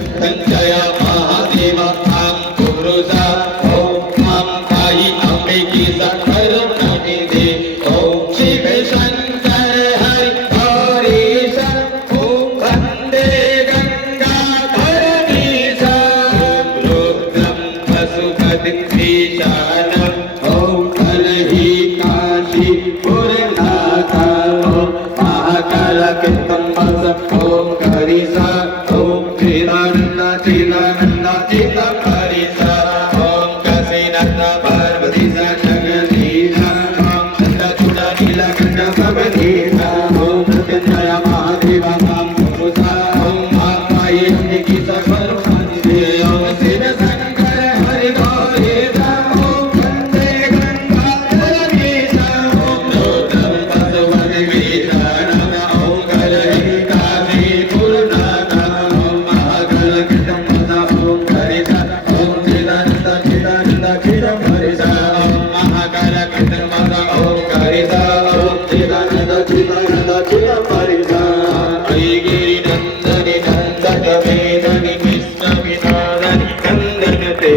जय महादेव आम पुरुषा ओम आम ताई अंबिके सकरुणा दे ओम शिव शंकर हरि हरीश ओम वंदे गंगाधरणीश रुद्रम पशुपति ईशानम ओम कलहि काशी पुरनाथ ओम महाकाल कितंबस ओम करीसा ओम चिदानंदा चिदंबरीसा ओम काशीनाथ पार्वती जगदीशा ओम चंद्रचूड़ा नीलकंठ सबधीशा ओम मृत्युंजय महादेव मां पुरुषा ओम महाकाय अंबिके सकरुणा दे ओम शिव शंकर हरि गौरीश ओम वंदे गंगाधरणीश ओम रुद्रम पशुपति ईशानम ओम कलहि काशी पुरनाथ ओम महाकाल कितंबस ओम करीसा ओम चिदानंद चिदंबरीसा ओम महाकाल कितंबस ओम करीसा ओम चिदानंद चिदंबरीसा ऐगिरि नंदनि नंदन वेदनि विष्णु विनादनि नंदनते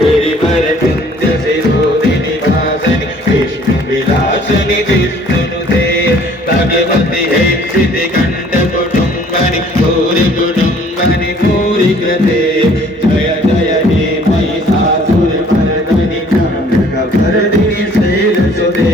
गिरिवर विंध्य शिरोधिनि वासनि विष्णु विलासनि विष्णुनुते भगवति हेक्षिति कंठ कुटुंबनि भूरि कुटुंबनि भूरि कृते जय जय हे महिषासुरमर्दनि कनकभरणि शैलसुते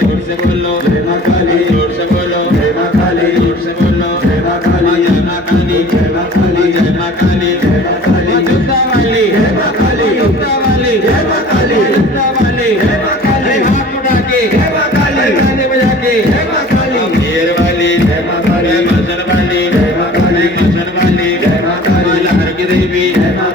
जोर से बोलो जय मां काली जोर से बोलो जय मां काली जोर से बोलो जय मां काली जय मां काली जय मां काली जय मां काली जय मां काली जुत्ता वाली जय मां काली जुत्ता वाली जय मां काली जुत्ता वाली जय मां काली हाथ उठा के जय मां काली गाने बजा के जय मां काली शेर वाली जय मां काली मसन वाली जय मां काली मसन वाली जय मां काली लहर की देवी जय मां